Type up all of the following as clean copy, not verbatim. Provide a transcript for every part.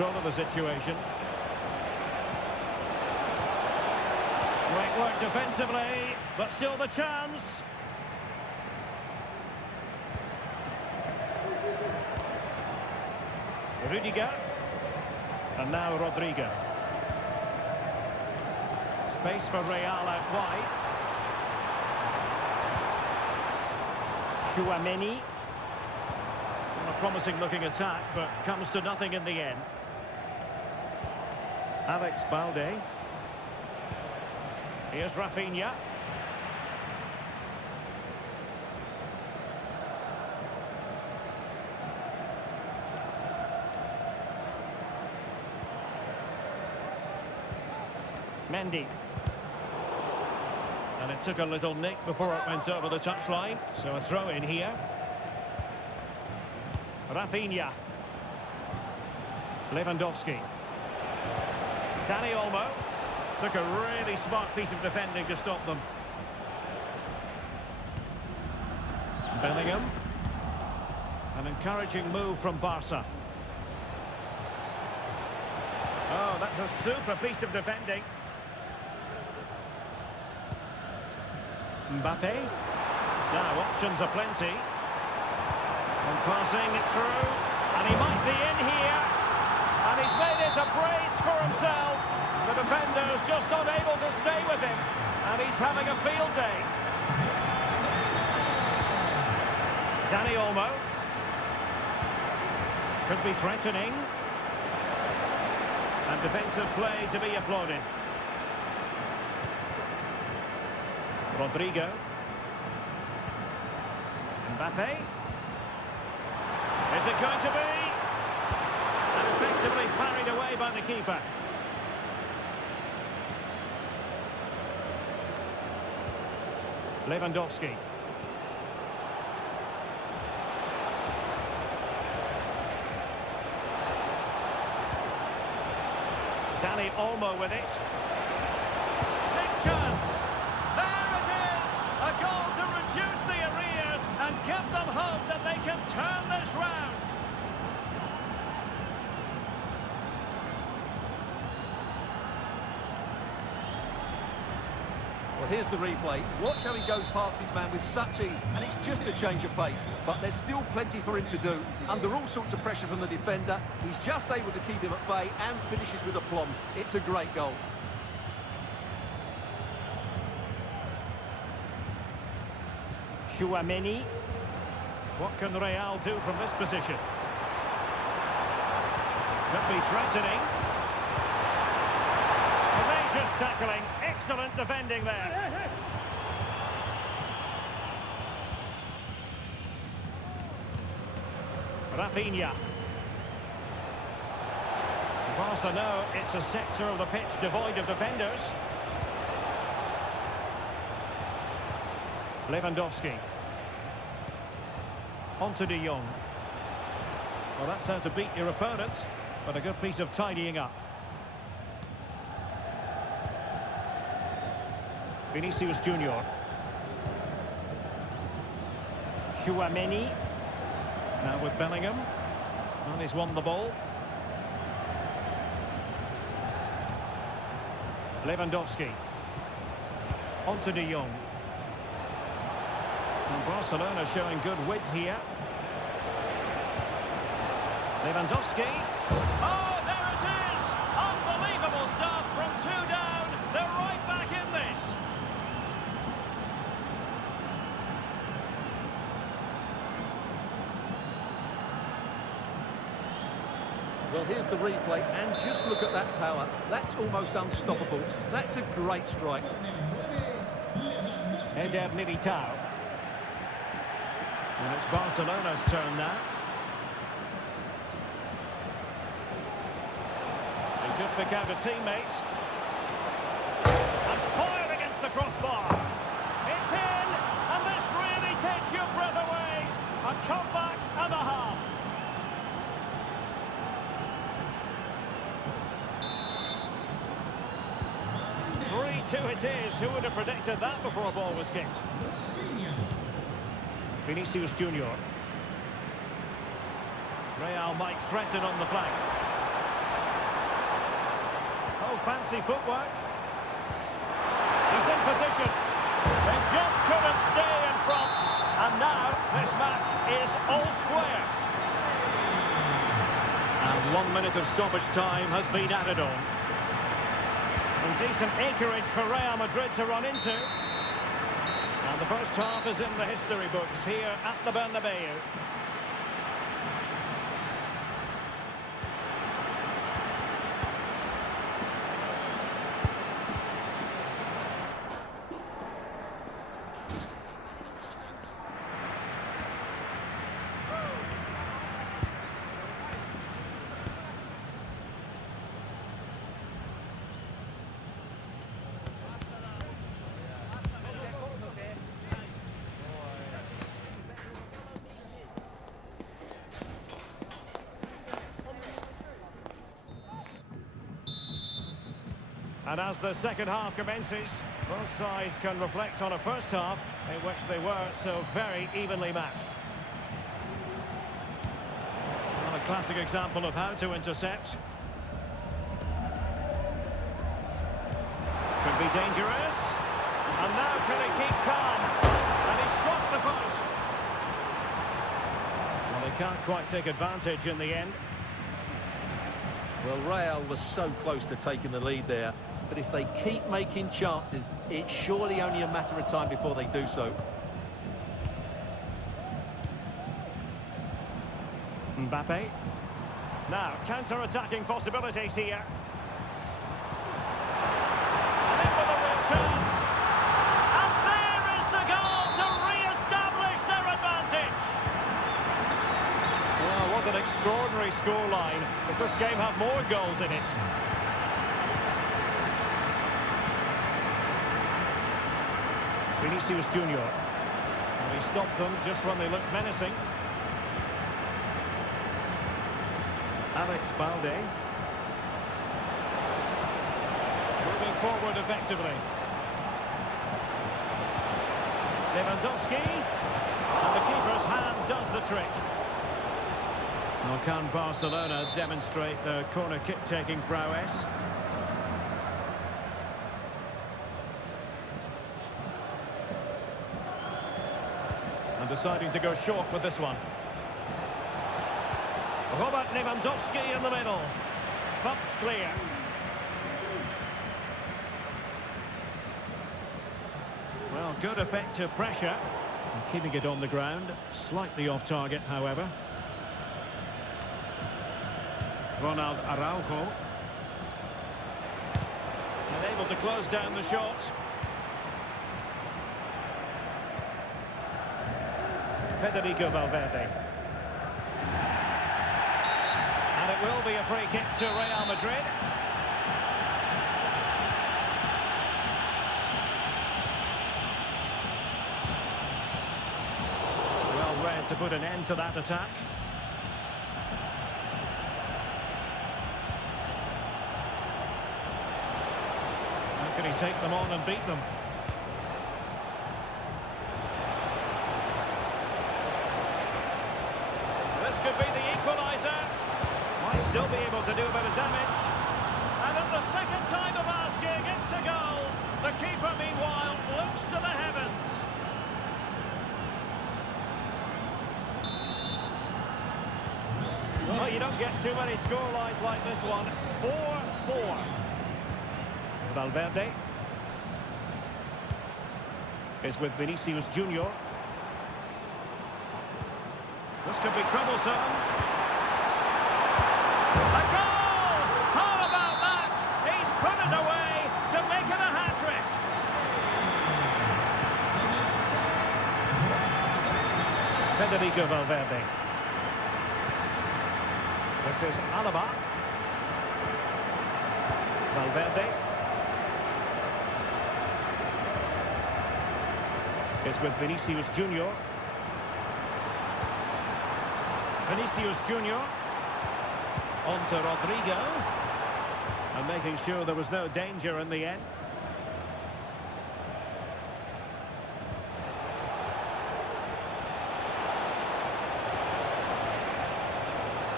Control of the situation. Great work defensively, but still the chance. Rudiger. And now Rodrigo. Space for Real out wide. Chouameni. A promising looking attack, but comes to nothing in the end. Alex Balde. Here's Rafinha. Mendy. And it took a little nick before it went over the touchline, so a throw in here. Rafinha. Lewandowski. Dani Olmo. Took a really smart piece of defending to stop them. Bellingham. An encouraging move from Barca. Oh, that's a super piece of defending. Mbappe. Now, options are plenty. And passing it through. And he might be in here. And he's made it a brace for himself. The defender's just unable to stay with him. And he's having a field day. Dani Olmo. Could be threatening. And defensive play to be applauded. Rodrigo. Mbappe. Is it going to be? And effectively parried away by the keeper. Lewandowski. Dani Olmo with it. Big chance. There it is. A goal to reduce the arrears and give them hope that they can turn this round. Well, here's the replay. Watch how he goes past his man with such ease, and it's just a change of pace. But there's still plenty for him to do. Under all sorts of pressure from the defender, he's just able to keep him at bay and finishes with aplomb. It's a great goal. Chouameni. What can Real do from this position? Could be threatening. Tenacious tackling. Excellent defending there. Rafinha. Barca know it's a sector of the pitch devoid of defenders. Lewandowski. On to De Jong. Well, that's how to beat your opponent, but a good piece of tidying up. Vinicius Junior. Chouameni. Now with Bellingham. And he's won the ball. Lewandowski. On to De Jong. And Barcelona showing good width here. Lewandowski. Oh, there it is! Unbelievable stuff from two down. They're right back in this. Well, here's the replay, and just look at that power. That's almost unstoppable. That's a great strike. Eder Militao. And it's Barcelona's turn now. He could pick out a teammate. And fired against the crossbar. It's in, and this really takes your breath away. A comeback and a half. Two it is. Who would have predicted that before a ball was kicked? Vinicius Junior. Real might threaten on the flank. fancy footwork. He's in position. They just couldn't stay in front. And now this match is all square. And 1 minute of stoppage time has been added on. And decent acreage for Real Madrid to run into. And the first half is in the history books here at the Bernabeu. And as the second half commences, both sides can reflect on a first half in which they were so very evenly matched. Well, a classic example of how to intercept. Could be dangerous. And now can he keep calm? And he struck the post. Well, they can't quite take advantage in the end. Well, Real was so close to taking the lead there. But if they keep making chances, it's surely only a matter of time before they do so. Mbappe. Now, counter-attacking possibilities here. And in with a real chance. And there is the goal to re-establish their advantage. Well, what an extraordinary scoreline. Does this game have more goals in it? Vinicius Junior. And he stopped them just when they looked menacing. Alex Balde. Moving forward effectively. Lewandowski. And the keeper's hand does the trick. Now can Barcelona demonstrate their corner kick-taking prowess? And deciding to go short with this one. Robert Lewandowski in the middle. Bumps clear. Well, good effective pressure. And keeping it on the ground. Slightly off target, however. Ronald Araujo. And able to close down the shot. Federico Valverde. And it will be a free kick to Real Madrid. Well read to put an end to that attack. How can he take them on and beat them? Could be the equaliser. Might still be able to do a bit of damage. And at the second time of asking, it's a goal. The keeper, meanwhile, looks to the heavens. Well, you don't get too many scorelines like this one. 4-4. Valverde is with Vinicius Junior. This could be troublesome. A goal! How about that? He's put it away to make it a hat-trick. Federico Valverde. This is Alaba. Valverde. It's with Vinicius Junior. Vinicius Junior. On to Rodrigo. And making sure there was no danger in the end.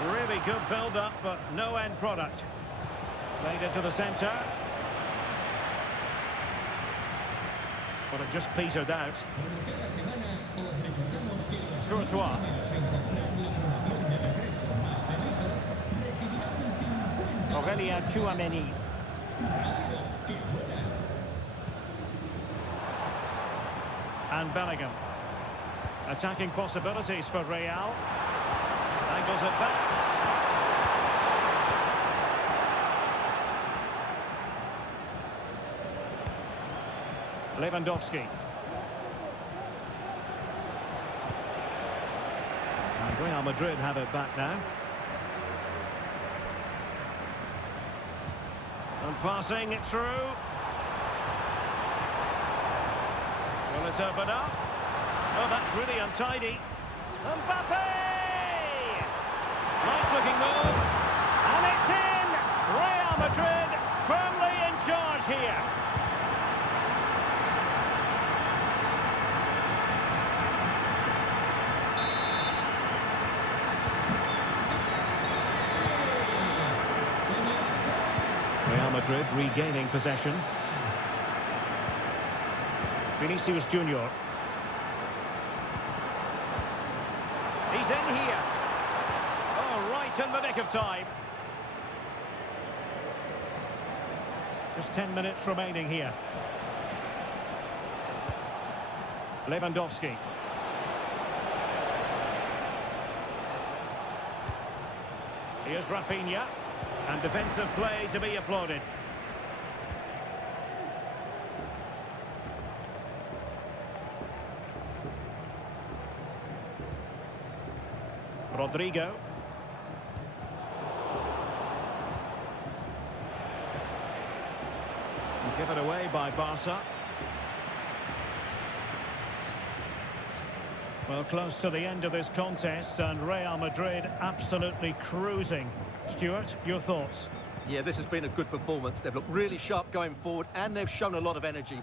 Really good build-up, but no end product. Played into the centre. But it just petered out. Courtois. Aurelien Tchouameni. And Bellingham. Attacking possibilities for Real. Angles it back. Lewandowski. And Real Madrid have it back now. And passing it through. Will it open up? Oh, that's really untidy. Mbappe! Nice looking move. And it's in! Real Madrid firmly in charge here. Real Madrid regaining possession. Vinicius Junior. He's in here. Oh, right in the nick of time. Just 10 minutes remaining here. Lewandowski. Here's Rafinha. And defensive play to be applauded. Rodrigo. Given away by Barca. Well, close to the end of this contest, and Real Madrid absolutely cruising. Stuart, your thoughts? Yeah, this has been a good performance. They've looked really sharp going forward, and they've shown a lot of energy.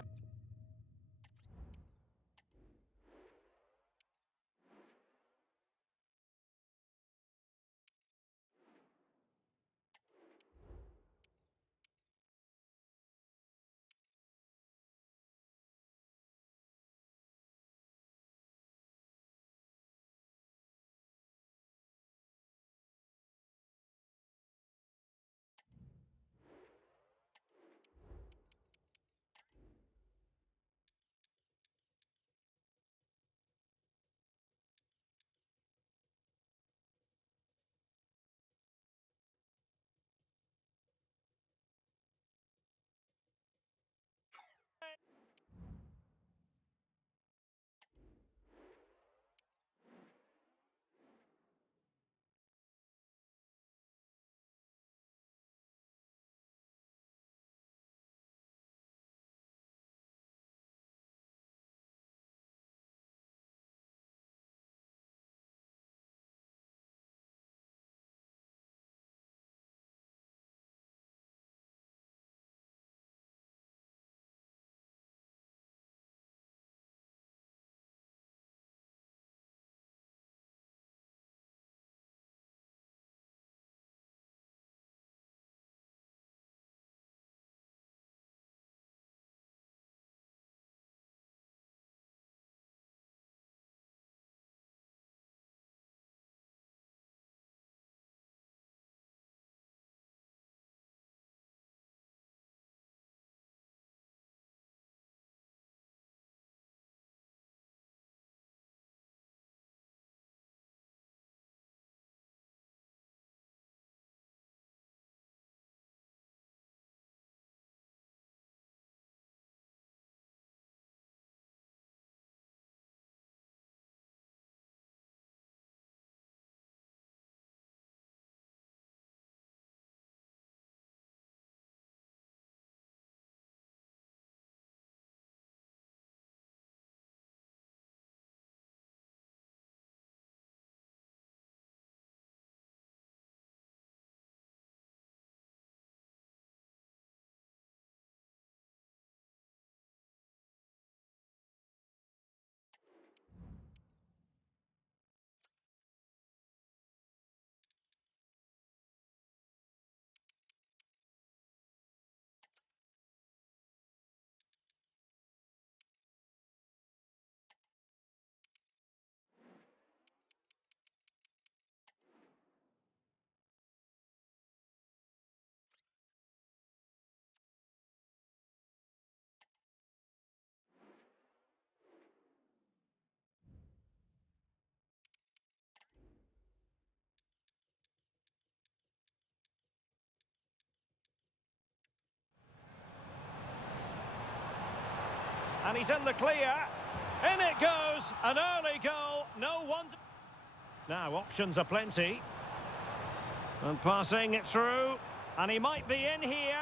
And he's in the clear. In it goes, an early goal, no wonder. Now, options are plenty. And passing it through, and he might be in here.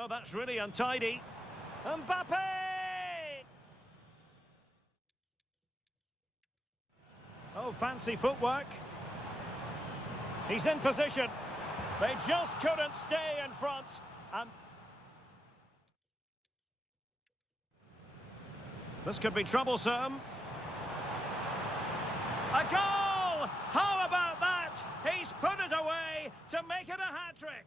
Oh, that's really untidy. Mbappe! Oh, fancy footwork. He's in position. They just couldn't stay in front. And this could be troublesome. A goal! How about that? He's put it away to make it a hat-trick.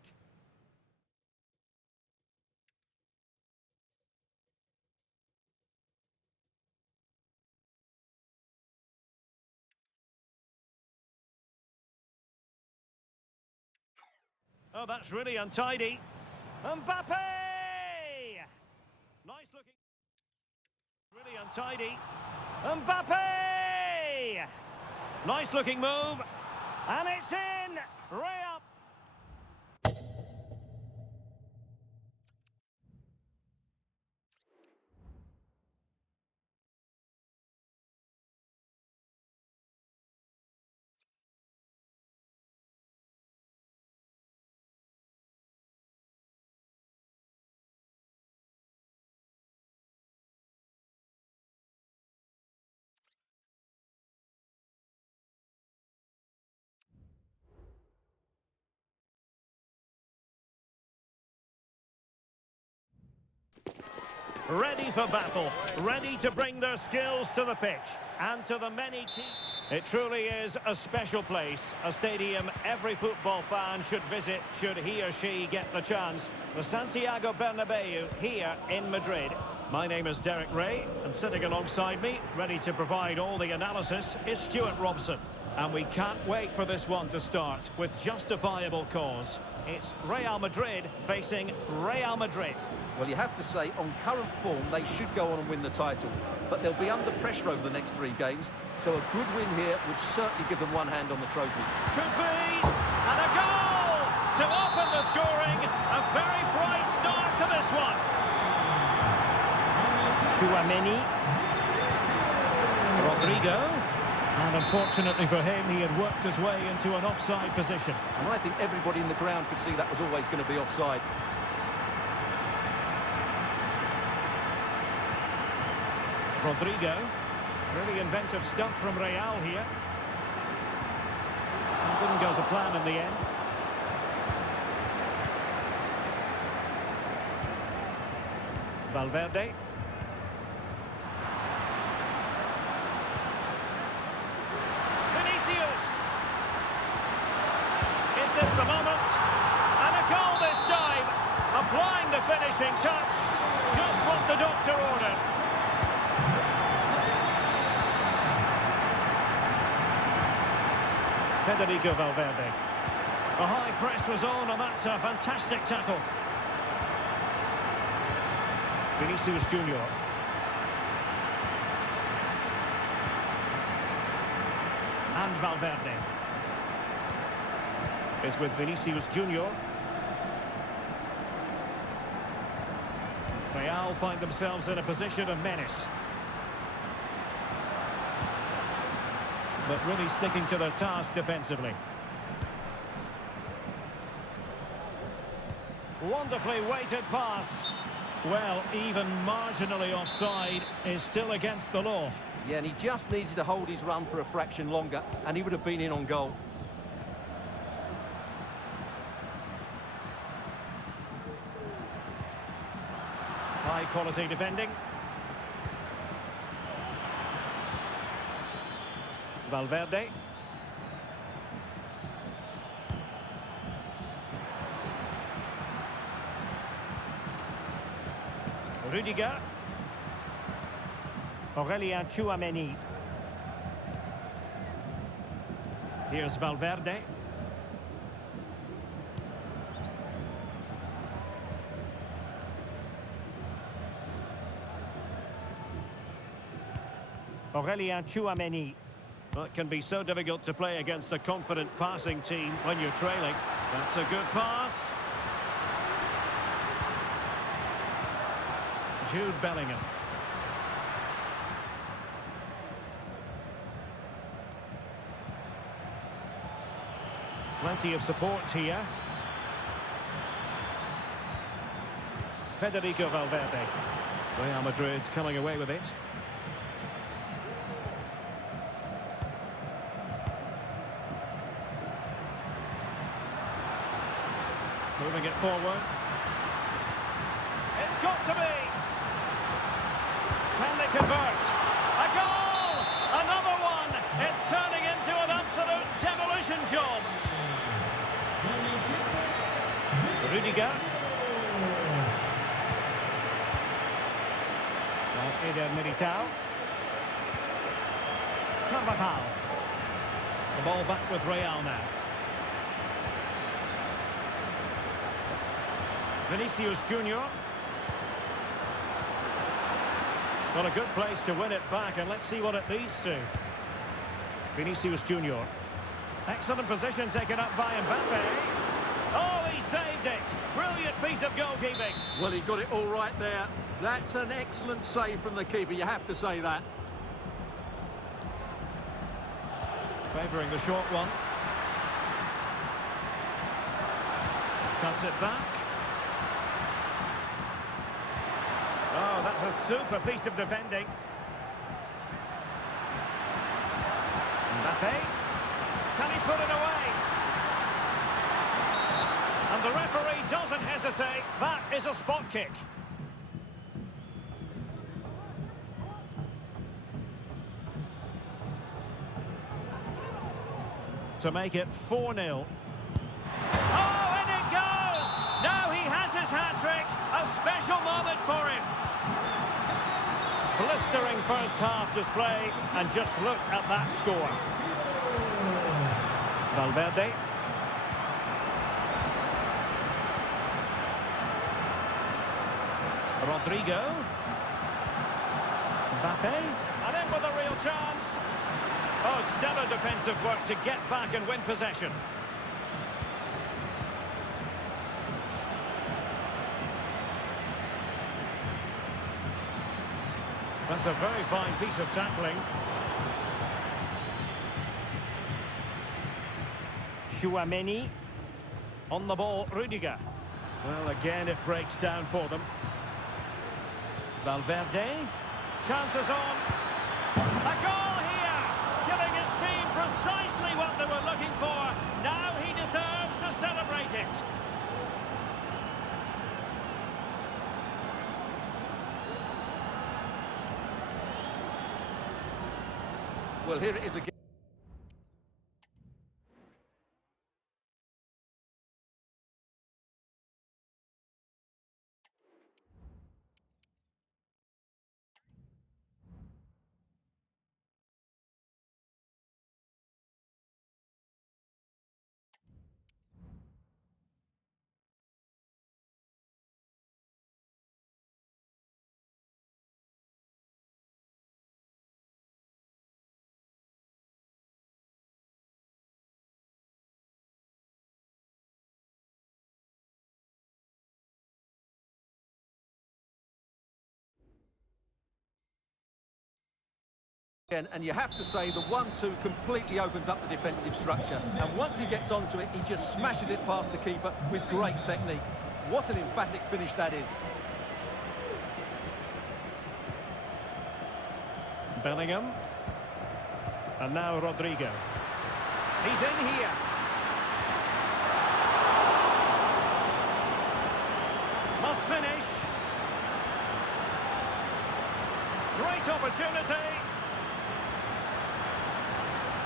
Oh, that's really untidy. Mbappe! Nice looking. Really untidy. Mbappe! Nice looking move. And it's in! Real. Ready for battle, ready to bring their skills to the pitch and to the many teams. It truly is a special place, a stadium every football fan should visit should he or she get the chance. The Santiago Bernabeu here in Madrid. My name is Derek Ray, and sitting alongside me, ready to provide all the analysis, is Stuart Robson. And we can't wait for this one to start with justifiable cause. It's Real Madrid facing Real Madrid. Well, you have to say, on current form, they should go on and win the title. But they'll be under pressure over the next 3 games, so a good win here would certainly give them one hand on the trophy. Could be, and a goal to open the scoring. A very bright start to this one. Tchouaméni. Rodrigo. And unfortunately for him, he had worked his way into an offside position. And I think everybody in the ground could see that was always going to be offside. Rodrigo, really inventive stuff from Real here. And didn't go to plan in the end. Valverde. Vinicius. Is this the moment? And a goal this time. Applying the finishing touch. Just what the doctor ordered. Federico Valverde. The high press was on, and that's a fantastic tackle. Vinicius Junior. And Valverde is with Vinicius Junior. Real find themselves in a position of menace. But really sticking to their task defensively. Wonderfully weighted pass. Well, even marginally offside is still against the law. Yeah, and he just needed to hold his run for a fraction longer, and he would have been in on goal. High quality defending. Valverde. Rudiger. Aurélien Tchouaméni. Here's Valverde. Aurelien Tchouameni. Well, it can be so difficult to play against a confident passing team when you're trailing. That's a good pass. Jude Bellingham. Plenty of support here. Federico Valverde. Real Madrid's coming away with it. Moving it forward. It's got to be. Can they convert? A goal! Another one! It's turning into an absolute demolition job. Rudiger. Eder Militao. Carvajal. The ball back with Real now. Vinicius Junior. Got a good place to win it back, and let's see what it leads to. Vinicius Junior. Excellent position taken up by Mbappe. Oh, he saved it. Brilliant piece of goalkeeping. Well, he got it all right there. That's an excellent save from the keeper, you have to say that. Favouring the short one. Cuts it back. Oh, that's a super piece of defending. Mbappe. Can he put it away? And the referee doesn't hesitate. That is a spot kick. To make it 4-0. Oh, and it goes! Now he has his hat-trick. A special moment for him. Blistering first half display, and just look at that score. Valverde. Rodrigo. Mbappe. And in with a real chance. Oh, stellar defensive work to get back and win possession. That's a very fine piece of tackling. Tchouameni. On the ball, Rudiger. Well, again, it breaks down for them. Valverde. Chances on. A goal here! Giving his team precisely what they were looking for. Now he deserves to celebrate it. Well, here it is again. And you have to say the 1-2 completely opens up the defensive structure, and once he gets onto it, he just smashes it past the keeper with great technique. What an emphatic finish that is. Bellingham. And now Rodrigo. He's in here. Must finish. Great opportunity.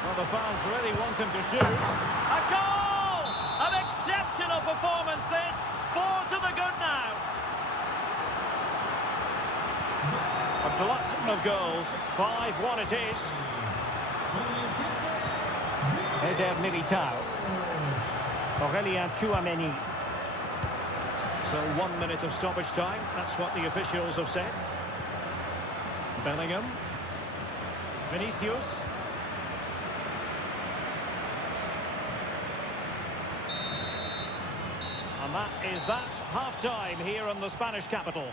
Well, the fans really want him to shoot. A goal! An exceptional performance, this. 4 to the good now. A glut of goals. 5-1 it is. Eder Militao. Aurelien Tchouameni. So 1 minute of stoppage time. That's what the officials have said. Bellingham. Vinicius. And that is that half-time here in the Spanish capital.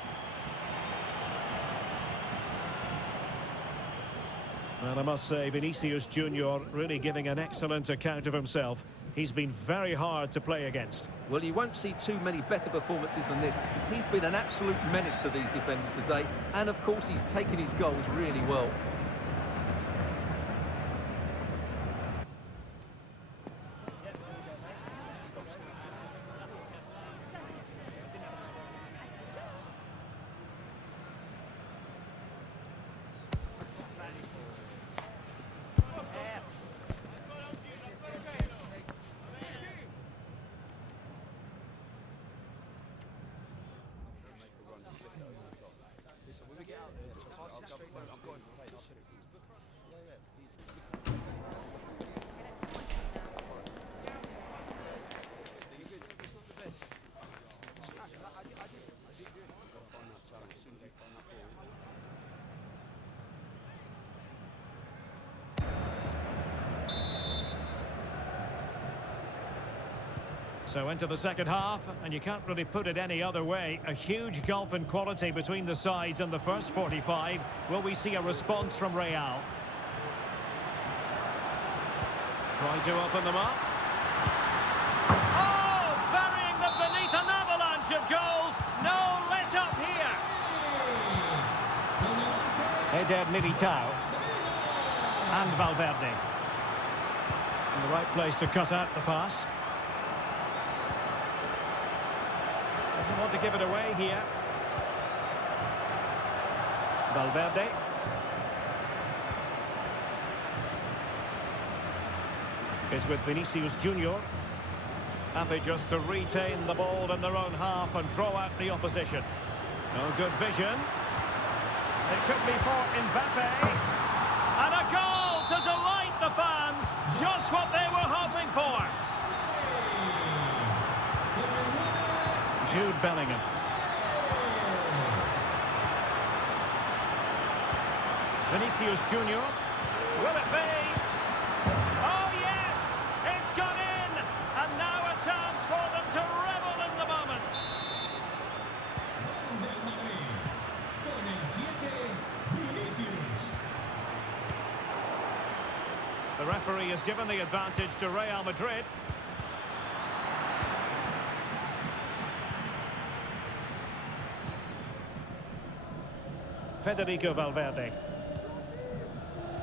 Well, I must say, Vinicius Junior really giving an excellent account of himself. He's been very hard to play against. Well, you won't see too many better performances than this. He's been an absolute menace to these defenders today. And, of course, he's taken his goals really well. So into the second half, and you can't really put it any other way. A huge gulf in quality between the sides in the first 45. Will we see a response from Real? Try to open them up. Oh, burying them beneath an avalanche of goals. No let up here. Eder Militao. And Valverde. In the right place to cut out the pass. Doesn't want to give it away here. Valverde. Is with Vinicius Junior. Happy just to retain the ball in their own half and draw out the opposition. No good vision. It could be for Mbappe. And a goal to delight the fans. Just what they were hoping for. Jude Bellingham. Vinicius Junior. Will it be? Oh yes! It's gone in! And now a chance for them to revel in the moment. The referee has given the advantage to Real Madrid. Federico Valverde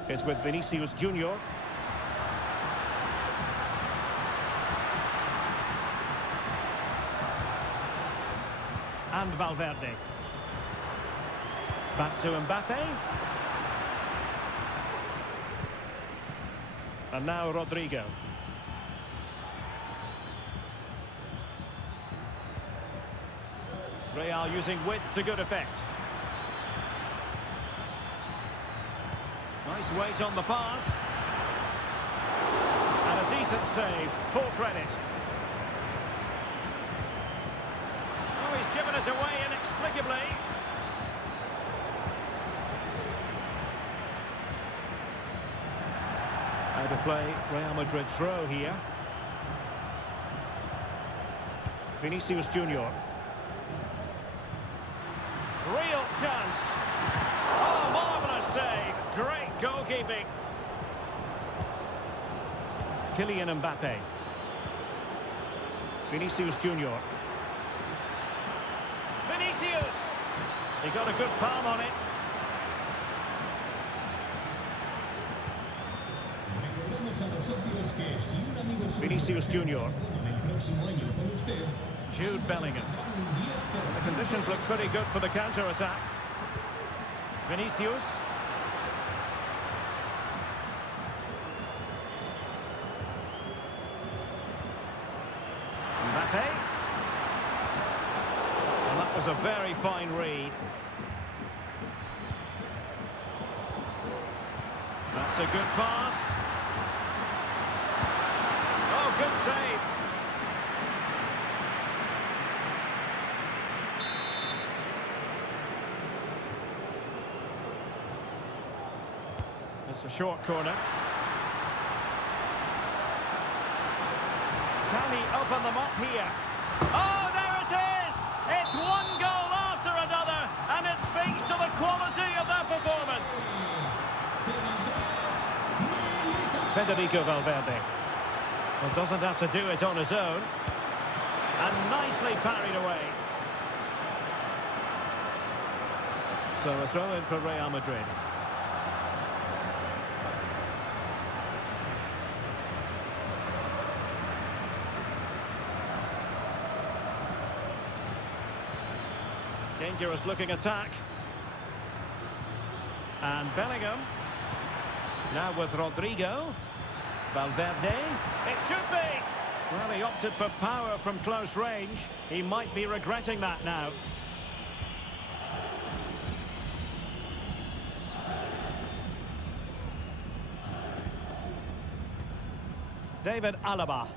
is with Vinicius Junior. And Valverde. Back to Mbappe. And now Rodrigo. Real using width to good effect. Nice weight on the pass. And a decent save. Full credit. Oh, he's given us away inexplicably. Out of play, Real Madrid throw here. Vinicius Junior. Real chance. Oh, marvellous save. Great goalkeeping. Kylian Mbappe. Vinicius Junior. Vinicius! He got a good palm on it. Vinicius Junior. Jude Bellingham. The conditions look pretty good for the counter-attack. Vinicius. Mbappe. And that was a very fine read. That's a good pass. Oh, good save. It's a short corner. Can he open them up here? Oh, there it is! It's one goal after another, and it speaks to the quality of their performance. Federico Valverde. Well, doesn't have to do it on his own. And nicely parried away. So a throw in for Real Madrid. Dangerous looking attack. And Bellingham. Now with Rodrigo. Valverde. It should be! Well, he opted for power from close range. He might be regretting that now. David Alaba.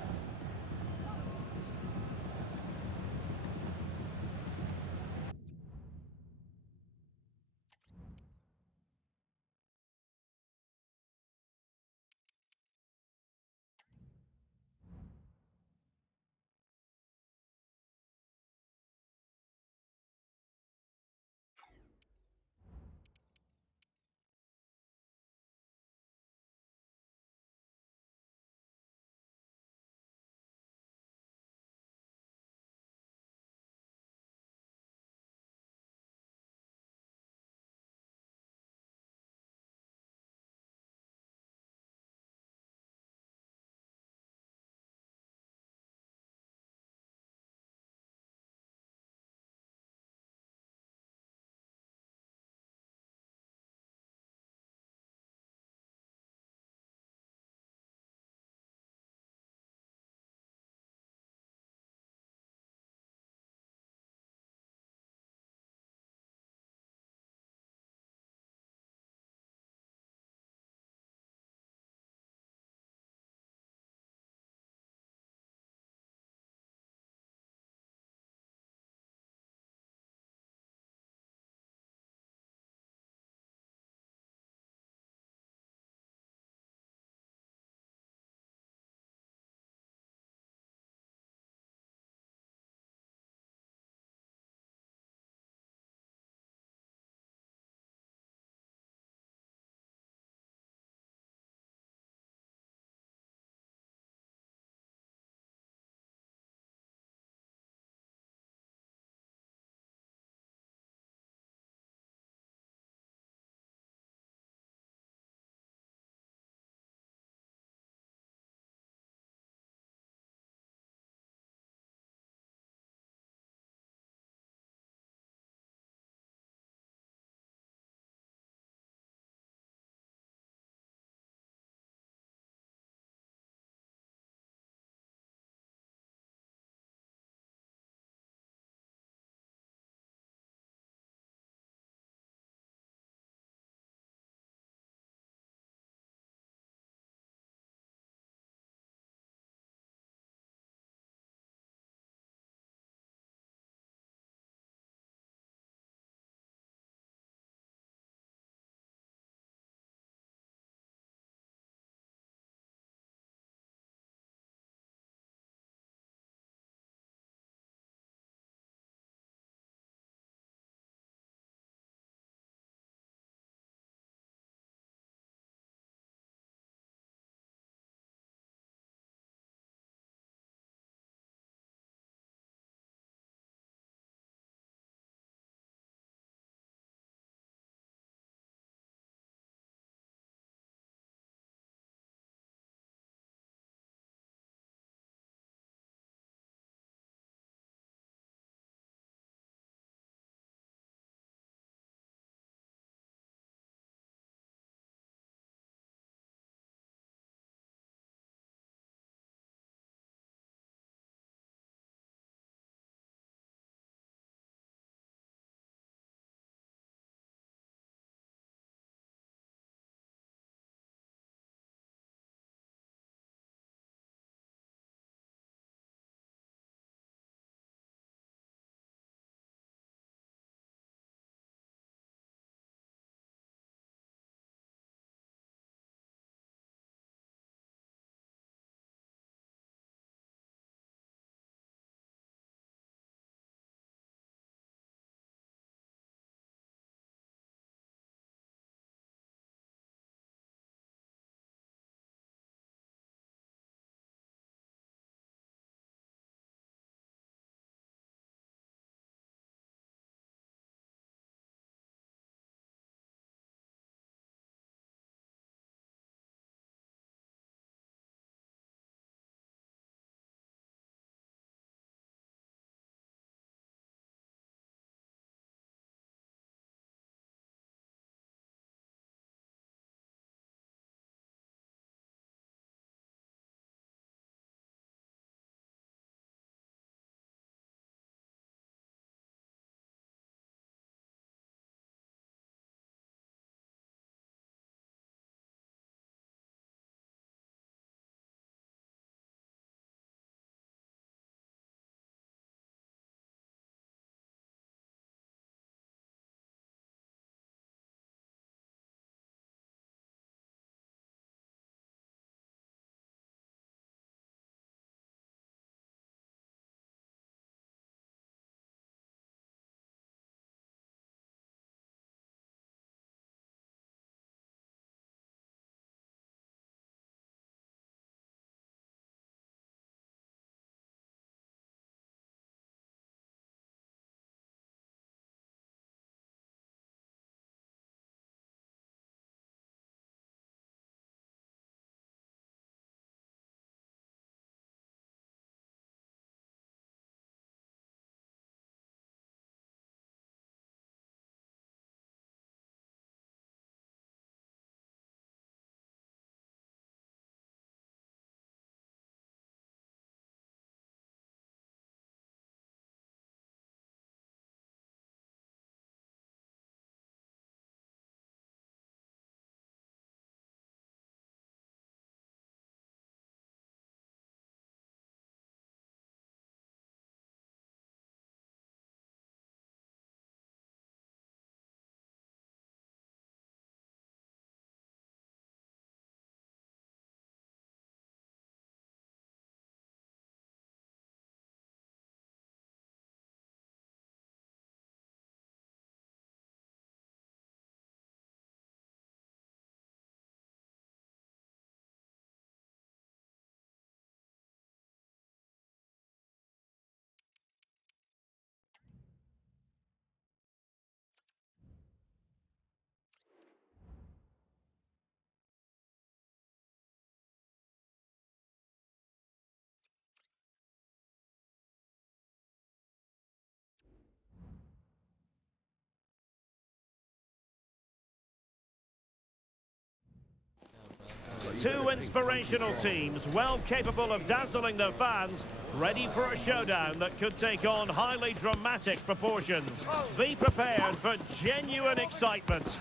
Two inspirational teams, well capable of dazzling their fans, ready for a showdown that could take on highly dramatic proportions. Be prepared for genuine excitement.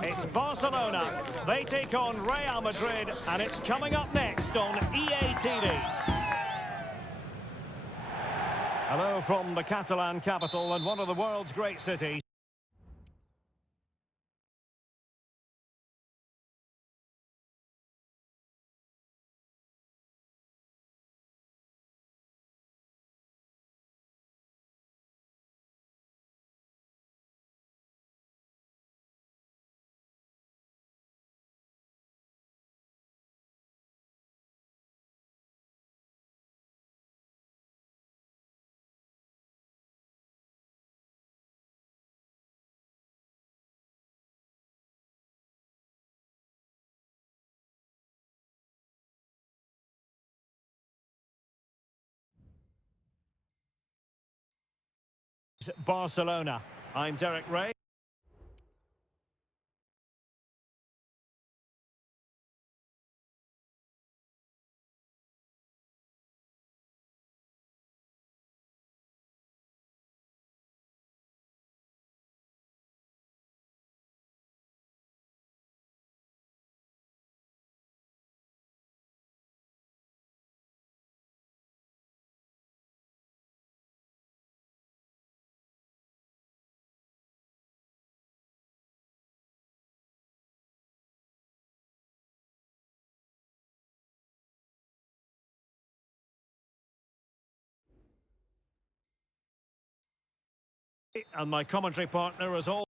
It's Barcelona. They take on Real Madrid, and it's coming up next on EA TV. Hello from the Catalan capital and one of the world's great cities. Barcelona. I'm Derek Ray. And my commentary partner is all.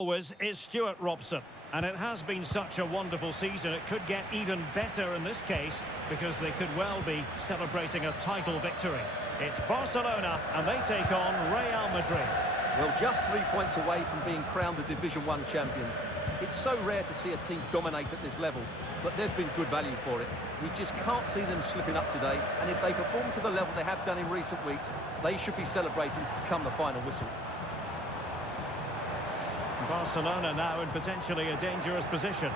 Always is Stuart Robson, and it has been such a wonderful season. It could get even better in this case because they could well be celebrating a title victory. It's Barcelona and they take on Real Madrid. Well, just 3 points away from being crowned the Division 1 champions. It's so rare to see a team dominate at this level, but they've been good value for it. We just can't see them slipping up today, and if they perform to the level they have done in recent weeks, they should be celebrating come the final whistle. Barcelona now in potentially a dangerous position.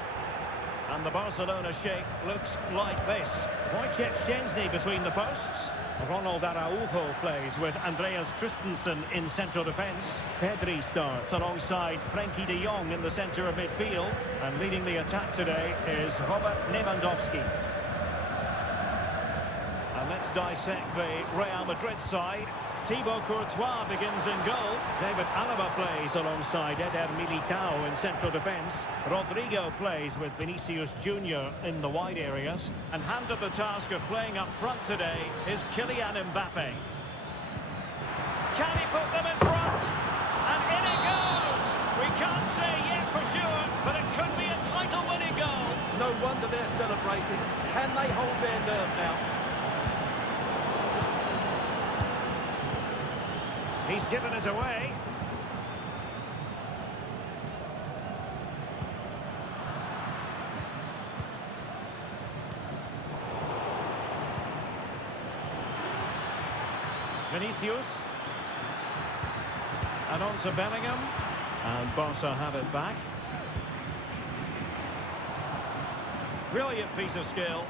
And the Barcelona shape looks like this. Wojciech Szczęsny between the posts. Ronald Araujo plays with Andreas Christensen in central defence. Pedri starts alongside Frenkie de Jong in the centre of midfield. And leading the attack today is Robert Lewandowski. And let's dissect the Real Madrid side. Thibaut Courtois begins in goal. David Alaba plays alongside Eder Militao in central defence. Rodrigo plays with Vinicius Junior in the wide areas. And handed the task of playing up front today is Kylian Mbappe. Can he put them in front? And in it goes! We can't say yet for sure, but it could be a title-winning goal. No wonder they're celebrating. Can they hold their nerve now? He's given us away. Vinicius. And on to Bellingham. And Barca have it back. Brilliant piece of skill.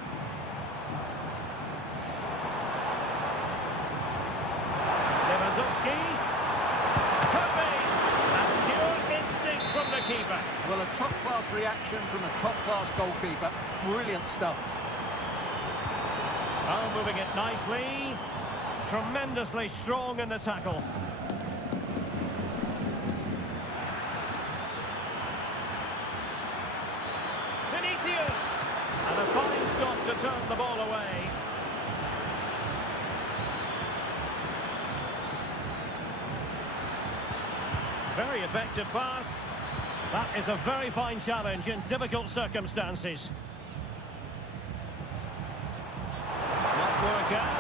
Vaultersking. Could be. And pure instinct from the keeper. Well, a top-class reaction from a top-class goalkeeper. Brilliant stuff. Oh, moving it nicely. Tremendously strong in the tackle. Vinicius. And a fine stop to turn the ball away. Very effective pass. That is a very fine challenge in difficult circumstances. Might work out.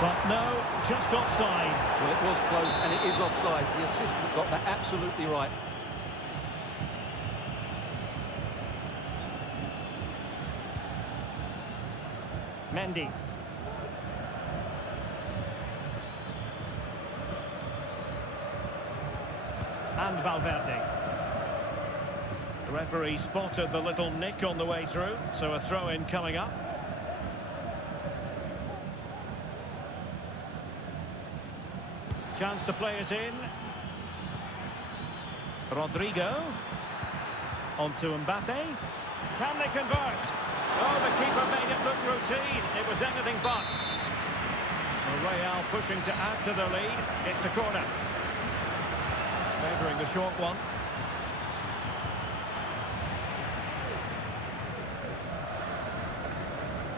But no, just offside. Well, it was close, and it is offside. The assistant got that absolutely right. Mendy. And Valverde. The referee spotted the little nick on the way through, so a throw-in coming up. Chance to play it in. Rodrigo. On to Mbappe. Can they convert? Oh, the keeper made it look routine. It was anything but. Well, Real pushing to add to the lead. It's a corner. Favouring the short one.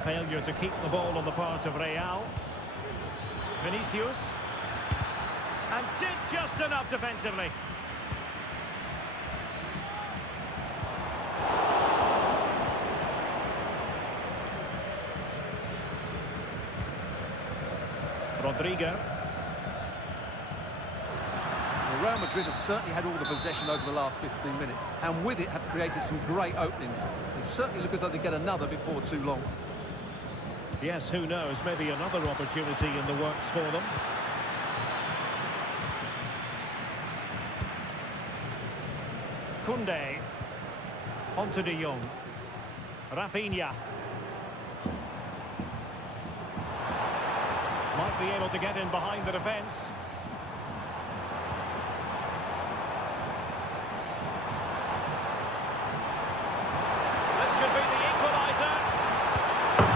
Failure to keep the ball on the part of Real. Vinicius. And did just enough defensively. Rodrigo. Well, Real Madrid have certainly had all the possession over the last 15 minutes, and with it have created some great openings. They certainly look as though they get another before too long. Yes, who knows, maybe another opportunity in the works for them. Koundé. On to De Jong. Rafinha. Might be able to get in behind the defence. This could be the equaliser.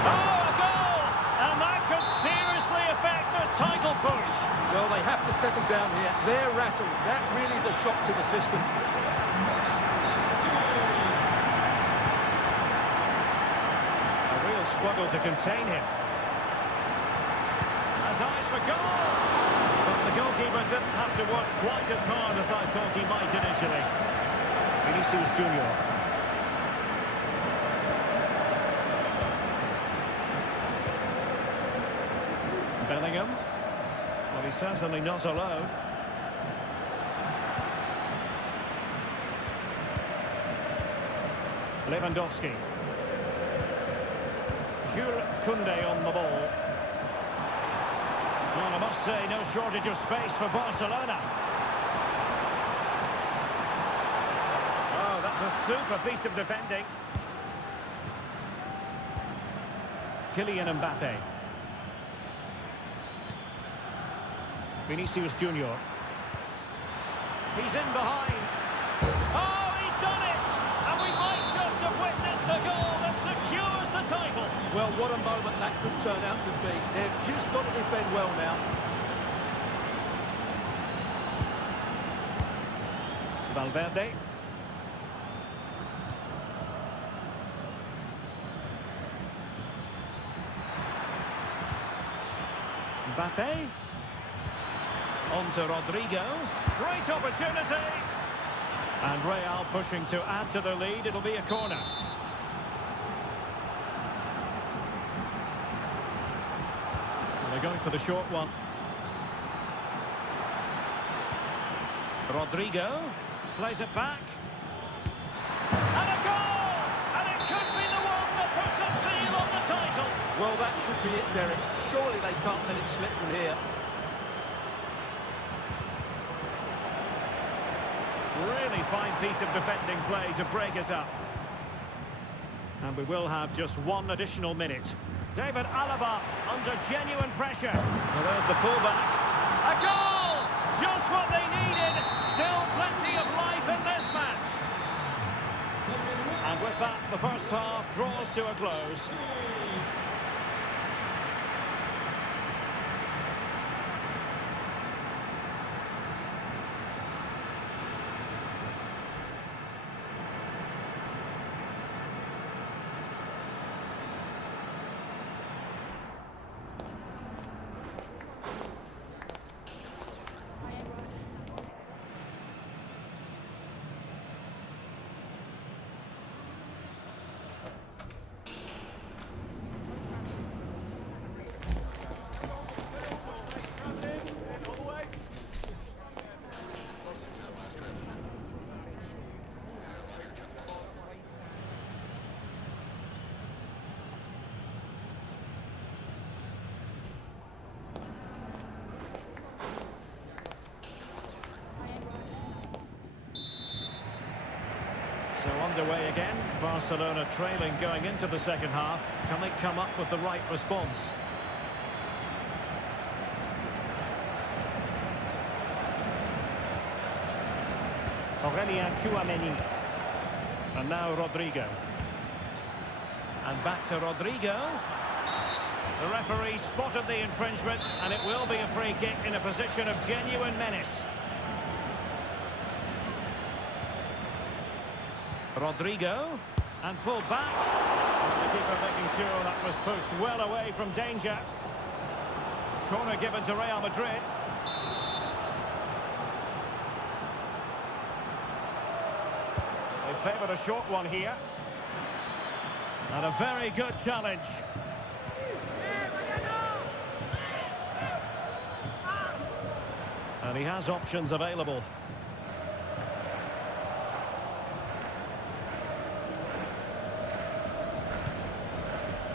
Oh, a goal! And that could seriously affect the title push. Well, they have to settle down here. They're rattled. That really is a shock to the system. A real struggle to contain him. Has eyes for goal. But the goalkeeper didn't have to work quite as hard as I thought he might initially. Vinicius Junior. Bellingham. Well, he's certainly not alone. Lewandowski. Jules Koundé on the ball. Well, I must say, no shortage of space for Barcelona. Oh, that's a super piece of defending. Kylian Mbappe. Vinicius Junior. He's in behind. Oh, he's done it! And we might just have witnessed the goal that secures the title. Well, what a moment that could turn out to be. They've just got to defend well now. Valverde. Mbappe. On to Rodrigo. Great opportunity. And Real pushing to add to the lead. It'll be a corner. They're going for the short one. Rodrigo plays it back. And a goal! And it could be the one that puts a seal on the title. Well, that should be it, Derek. Surely they can't let it slip from here. Really fine piece of defending play to break us up. And we will have just one additional minute. David Alaba under genuine pressure. Well, there's the pullback. A goal! Just what they needed. Still plenty of life in this match. And with that, the first half draws to a close. underway again. Barcelona trailing going into the second half. Can they come up with the right response? Tchouaméni. And now Rodrigo. And back to Rodrigo. The referee spotted the infringement, and it will be a free kick in a position of genuine menace. Rodrigo, and pulled back. The keeper making sure that was pushed well away from danger. Corner given to Real Madrid. They favoured a short one here. And a very good challenge. And he has options available.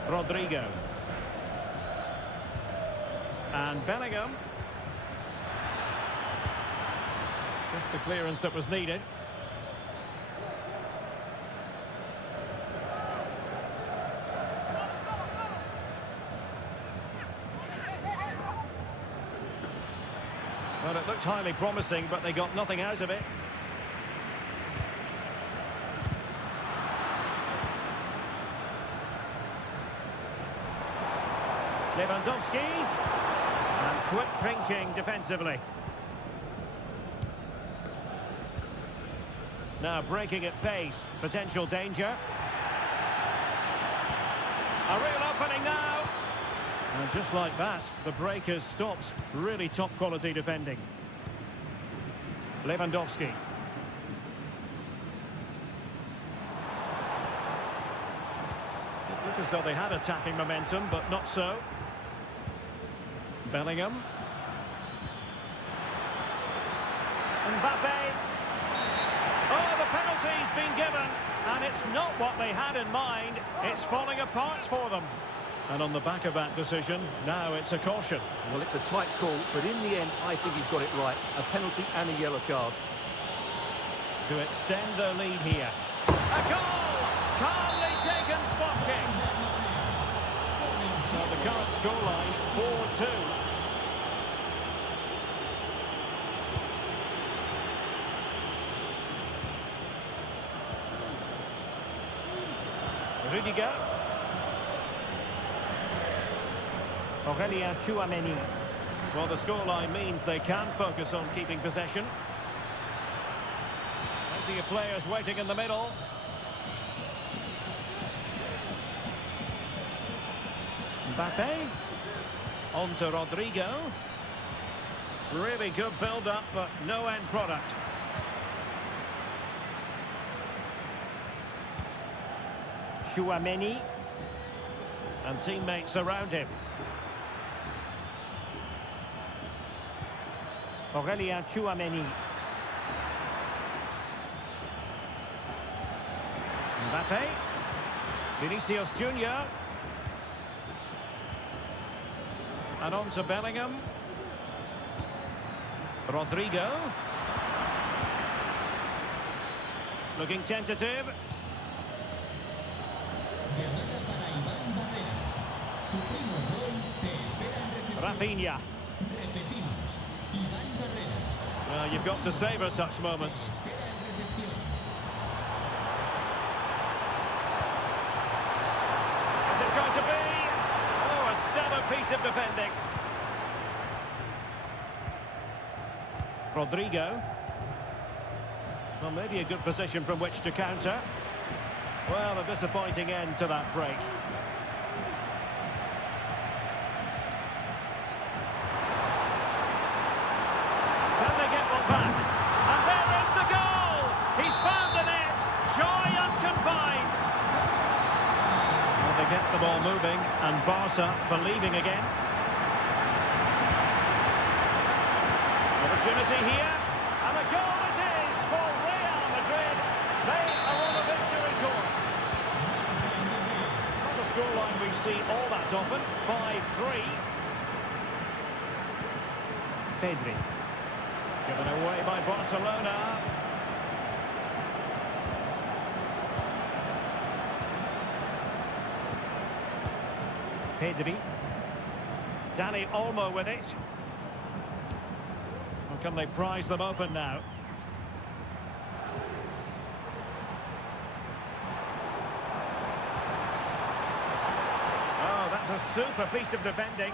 Rodrigo. And Bellingham. Just the clearance that was needed. Well, it looked highly promising, but they got nothing out of it. Lewandowski. And quick thinking defensively. Now breaking at pace. Potential danger. A real opening now. And just like that, the break has stopped. Really top quality defending. Lewandowski. It looked as though they had attacking momentum, but not so. Bellingham. Mbappe. Oh, the penalty's been given, and it's not what they had in mind. It's falling apart for them. And on the back of that decision, now it's a caution. Well, it's a tight call, but in the end, I think he's got it right. A penalty and a yellow card. To extend their lead here. A goal! Calmly taken spot kick. So the current scoreline, 4-2. Rudiger. Tchouaméni. Well, the scoreline means they can focus on keeping possession. Plenty of players waiting in the middle. Mbappe. On to Rodrigo. Really good build-up, but no end product. Tchouaméni. And teammates around him. Tchouaméni. Mbappe. Vinicius Junior. And on to Bellingham. Rodrigo. Looking tentative. Rafinha. Well, you've got to savour such moments. Is it going to be? Oh, a stellar piece of defending. Rodrigo. Well, maybe a good position from which to counter. Well, a disappointing end to that break. Can they get one back? And there is the goal! He's found the net! Joy uncombined! Well, they get the ball moving, and Barca believing again. Opportunity here, and the goal it is for Real Madrid. They are on a victory course. Not a scoreline we see all that often. 5-3. Pedri. Given away by Barcelona. Pedri. Danny Olmo with it. Or can they prize them open now? Oh, that's a super piece of defending.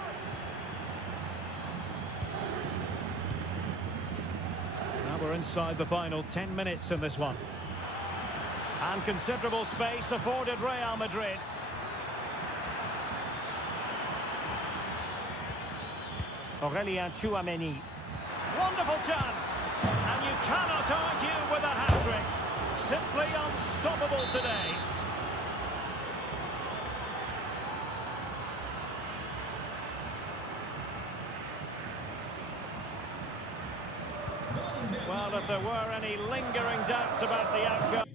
Now we're inside the final 10 minutes in this one. And considerable space afforded Real Madrid. Aurelien Tchouameni. Wonderful chance. And you cannot argue with a hat-trick. Simply unstoppable today. Well, if there were any lingering doubts about the outcome...